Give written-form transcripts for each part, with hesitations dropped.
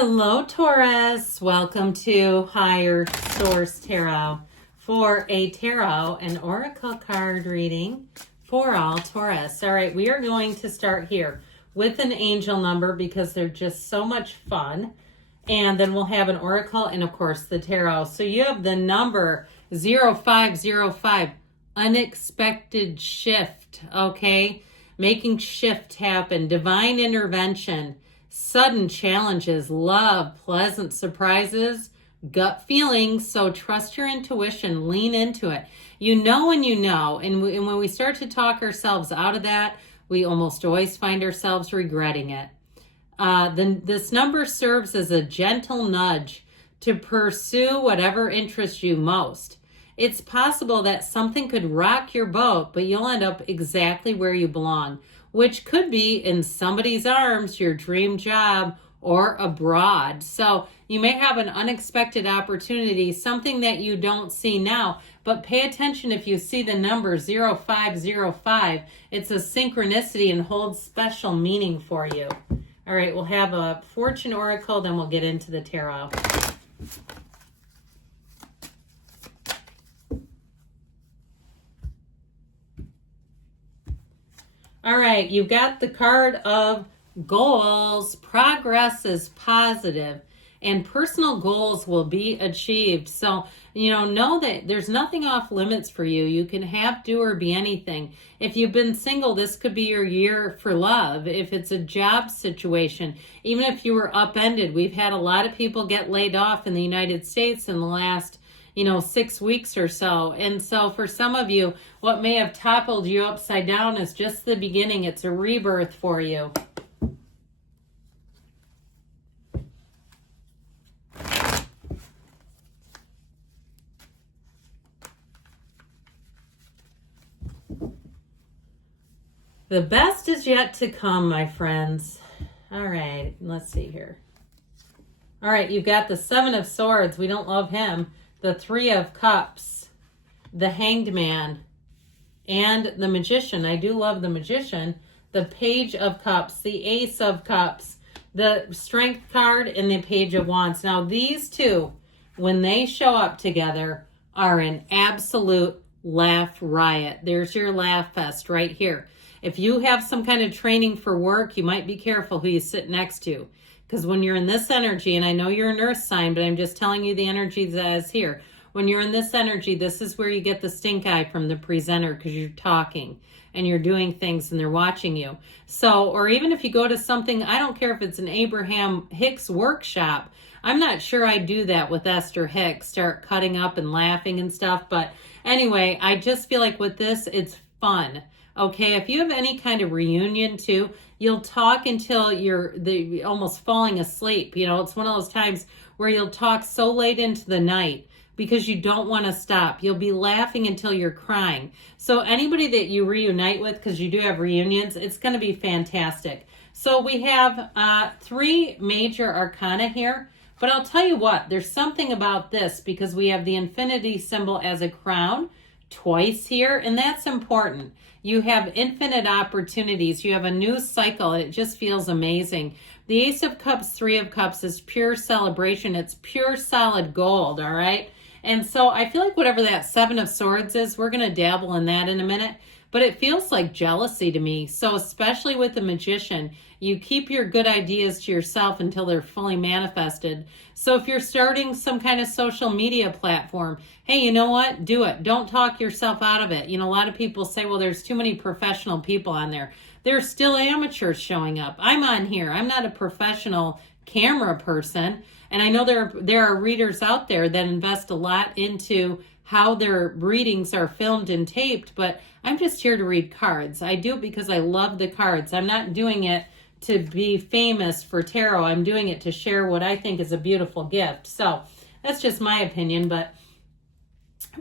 Hello, Taurus. Welcome to Higher Source Tarot for a tarot and oracle card reading for all Taurus. All right, we are going to start here with an angel number because they're just so much fun. And then we'll have an oracle and, of course, the tarot. So you have the number 0505, unexpected shift, okay? Making shift happen, divine intervention, sudden challenges, love, pleasant surprises, gut feelings. So trust your intuition, lean into it. You know when you know, and when we start to talk ourselves out of that, we almost always find ourselves regretting it. Then this number serves as a gentle nudge to pursue whatever interests you most. It's possible that something could rock your boat, but you'll end up exactly where you belong, which could be in somebody's arms, your dream job, or abroad. So you may have an unexpected opportunity, something that you don't see now, but pay attention if you see the number 0505. It's a synchronicity and holds special meaning for you. All right, we'll have a fortune oracle, then we'll get into the tarot. All right, you've got the card of goals. Progress is positive and personal goals will be achieved. So, know that there's nothing off limits for you. You can have, do, or be anything. If you've been single, this could be your year for love. If it's a job situation, even if you were upended, we've had a lot of people get laid off in the United States in the last 6 weeks or so. And so for some of you, what may have toppled you upside down is just the beginning. It's a rebirth for you. The best is yet to come, my friends. All right, let's see here. All right, you've got the Seven of Swords. We don't love him. The Three of Cups, the Hanged Man, and the Magician. I do love the Magician. The Page of Cups, the Ace of Cups, the Strength card, and the Page of Wands. Now, these two, when they show up together, are an absolute laugh riot. There's your laugh fest right here. If you have some kind of training for work, you might be careful who you sit next to. Because when you're in this energy, and I know you're an earth sign, but I'm just telling you the energy that is here. When you're in this energy, this is where you get the stink eye from the presenter because you're talking and you're doing things and they're watching you. So, or even if you go to something, I don't care if it's an Abraham Hicks workshop. I'm not sure I'd do that with Esther Hicks, start cutting up and laughing and stuff. But anyway, I just feel like with this, it's fun. Okay, if you have any kind of reunion too, you'll talk until you're almost falling asleep. It's one of those times where you'll talk so late into the night because you don't want to stop. You'll be laughing until you're crying. So anybody that you reunite with, because you do have reunions, it's going to be fantastic. So we have 3 major arcana here. But I'll tell you what, there's something about this because we have the infinity symbol as a crown twice here, and that's important. You have infinite opportunities. You have a new cycle, and it just feels amazing. The Ace of Cups, Three of Cups is pure celebration. It's pure solid gold, all right? And so I feel like whatever that Seven of Swords is, we're going to dabble in that in a minute. But it feels like jealousy to me. So especially with the Magician, you keep your good ideas to yourself until they're fully manifested. So if you're starting some kind of social media platform, hey, you know what? Do it. Don't talk yourself out of it. A lot of people say, well, there's too many professional people on there. There's still amateurs showing up. I'm on here. I'm not a professional camera person. And I know there are readers out there that invest a lot into how their readings are filmed and taped, but I'm just here to read cards. I do it because I love the cards. I'm not doing it to be famous for tarot. I'm doing it to share what I think is a beautiful gift. So that's just my opinion. But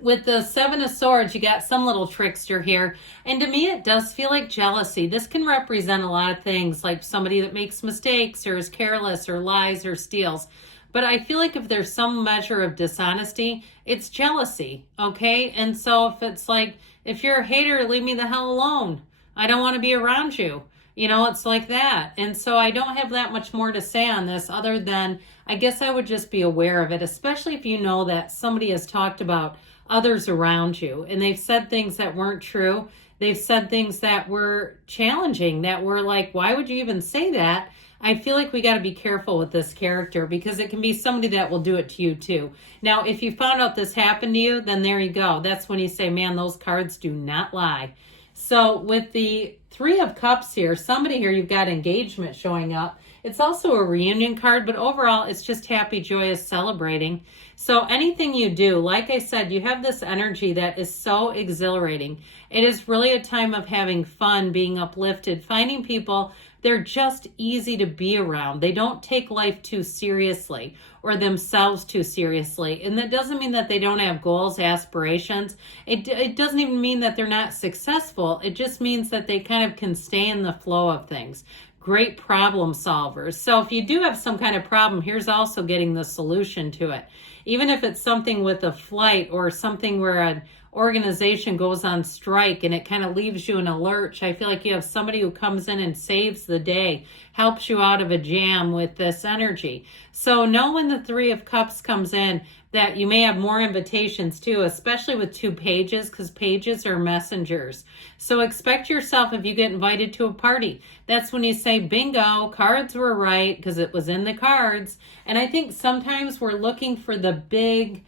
with the Seven of Swords, you got some little trickster here. And to me, it does feel like jealousy. This can represent a lot of things, like somebody that makes mistakes or is careless or lies or steals. But I feel like if there's some measure of dishonesty, it's jealousy, okay? And so if it's like, if you're a hater, leave me the hell alone. I don't want to be around you. You know, it's like that. And so I don't have that much more to say on this other than I guess I would just be aware of it, especially if you know that somebody has talked about others around you and they've said things that weren't true. They've said things that were challenging, that were like, why would you even say that? I feel like we got to be careful with this character because it can be somebody that will do it to you too. Now, if you found out this happened to you, then there you go. That's when you say, man, those cards do not lie. So with the Three of Cups here, somebody here, you've got engagement showing up. It's also a reunion card, but overall, it's just happy, joyous, celebrating. So anything you do, like I said, you have this energy that is so exhilarating. It is really a time of having fun, being uplifted, finding people. They're just easy to be around. They don't take life too seriously or themselves too seriously. And that doesn't mean that they don't have goals, aspirations. It doesn't even mean that they're not successful. It just means that they kind of can stay in the flow of things. Great problem solvers. So if you do have some kind of problem, here's also getting the solution to it. Even if it's something with a flight or something where an organization goes on strike and it kind of leaves you in a lurch, I feel like you have somebody who comes in and saves the day, helps you out of a jam with this energy. So know when the Three of Cups comes in that you may have more invitations too, especially with two pages, because pages are messengers. So expect yourself, if you get invited to a party, that's when you say, bingo, cards were right, because it was in the cards. And I think sometimes we're looking for the big,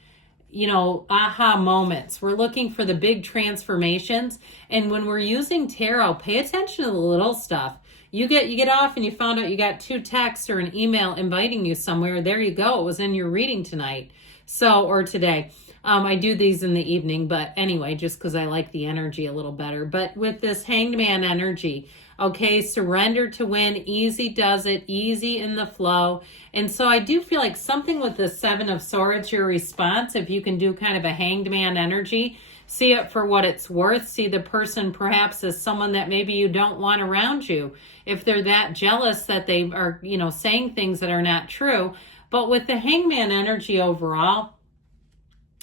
aha moments. We're looking for the big transformations. And when we're using tarot, pay attention to the little stuff. You get off and you found out you got 2 texts or an email inviting you somewhere. There you go. It was in your reading tonight. So, or today. I do these in the evening, but anyway, just because I like the energy a little better. But with this Hanged Man energy, okay, surrender to win, easy does it, easy in the flow. And so I do feel like something with the Seven of Swords, your response, if you can do kind of a Hanged Man energy, see it for what it's worth, see the person perhaps as someone that maybe you don't want around you. If they're that jealous that they are, saying things that are not true. But with the Hangman energy overall,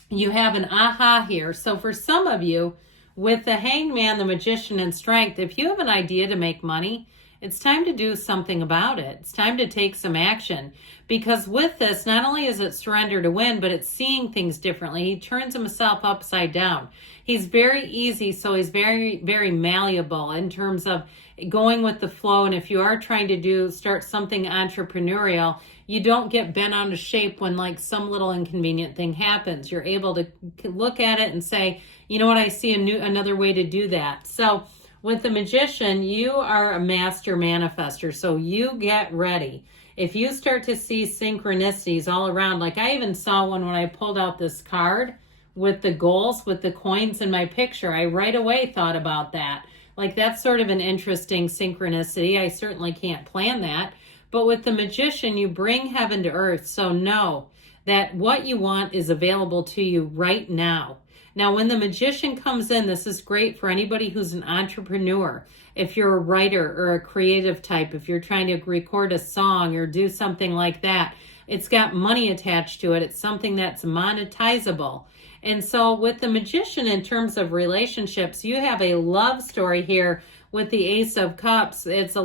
you have an aha here. So for some of you, with the Hangman, the Magician, and Strength, if you have an idea to make money, it's time to do something about it. It's time to take some action. Because with this, not only is it surrender to win, but it's seeing things differently. He turns himself upside down. He's very easy, so he's very, very malleable in terms of going with the flow. And if you are trying to start something entrepreneurial, you don't get bent out of shape when like some little inconvenient thing happens. You're able to look at it and say, you know what, I see another way to do that. So with the Magician, you are a master manifester, so you get ready. If you start to see synchronicities all around, like I even saw one when I pulled out this card with the goals, with the coins in my picture, I right away thought about that. Like that's sort of an interesting synchronicity. I certainly can't plan that. But with the Magician, you bring heaven to earth. So know that what you want is available to you right now. Now, when the Magician comes in, this is great for anybody who's an entrepreneur. If you're a writer or a creative type, if you're trying to record a song or do something like that, it's got money attached to it. It's something that's monetizable. And so with the Magician, in terms of relationships, you have a love story here with the Ace of Cups. It's a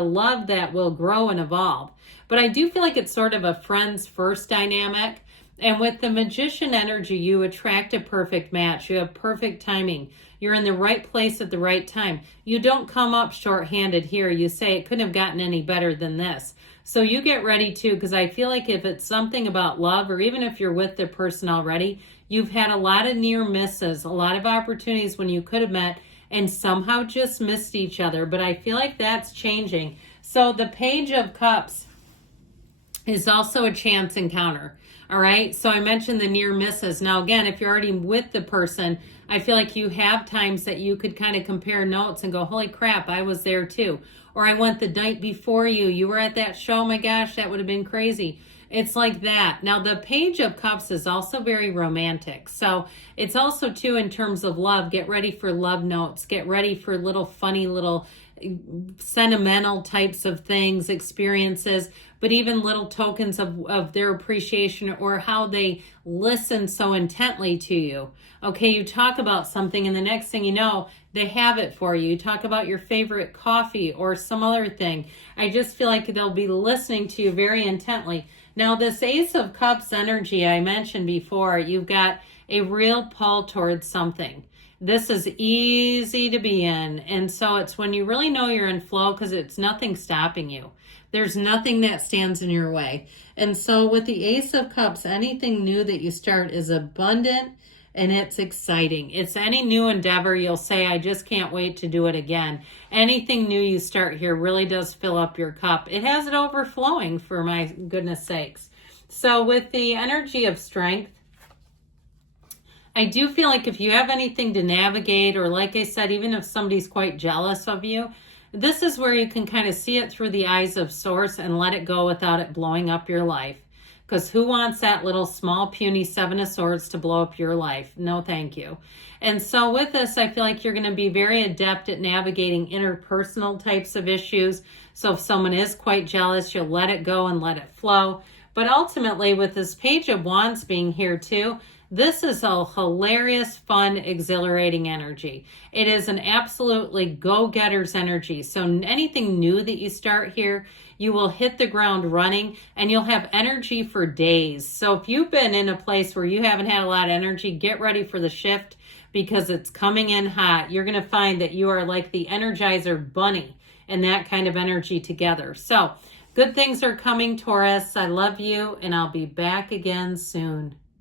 love that will grow and evolve. But I do feel like it's sort of a friends first dynamic. And with the Magician energy, you attract a perfect match. You have perfect timing. You're in the right place at the right time. You don't come up short-handed here. You say it couldn't have gotten any better than this. So you get ready too, because I feel like if it's something about love, or even if you're with the person already, you've had a lot of near misses, a lot of opportunities when you could have met and somehow just missed each other. But I feel like that's changing. So the Page of Cups is also a chance encounter. All right. So I mentioned the near misses. Now, again, if you're already with the person, I feel like you have times that you could kind of compare notes and go, holy crap, I was there too. Or I went the night before you. You were at that show. Oh my gosh, that would have been crazy. It's like that. Now, the Page of Cups is also very romantic. So it's also too in terms of love. Get ready for love notes. Get ready for little funny little sentimental types of things, experiences, but even little tokens of their appreciation or how they listen so intently to you. Okay, you talk about something and the next thing you know, they have it for you. You talk about your favorite coffee or some other thing. I just feel like they'll be listening to you very intently. Now, this Ace of Cups energy I mentioned before, you've got a real pull towards something. This is easy to be in. And so it's when you really know you're in flow because it's nothing stopping you. There's nothing that stands in your way. And so with the Ace of Cups, anything new that you start is abundant and it's exciting. It's any new endeavor you'll say, I just can't wait to do it again. Anything new you start here really does fill up your cup. It has it overflowing, for my goodness sakes. So with the energy of strength, I do feel like if you have anything to navigate, or like I said, even if somebody's quite jealous of you, this is where you can kind of see it through the eyes of Source and let it go without it blowing up your life. Because who wants that little small puny Seven of Swords to blow up your life? No, thank you. And so with this, I feel like you're going to be very adept at navigating interpersonal types of issues. So if someone is quite jealous, you'll let it go and let it flow. But ultimately, with this Page of Wands being here too, this is a hilarious, fun, exhilarating energy. It is an absolutely go-getter's energy. So anything new that you start here, you will hit the ground running and you'll have energy for days. So if you've been in a place where you haven't had a lot of energy, get ready for the shift because it's coming in hot. You're going to find that you are like the Energizer Bunny and that kind of energy together. So good things are coming, Taurus. I love you and I'll be back again soon.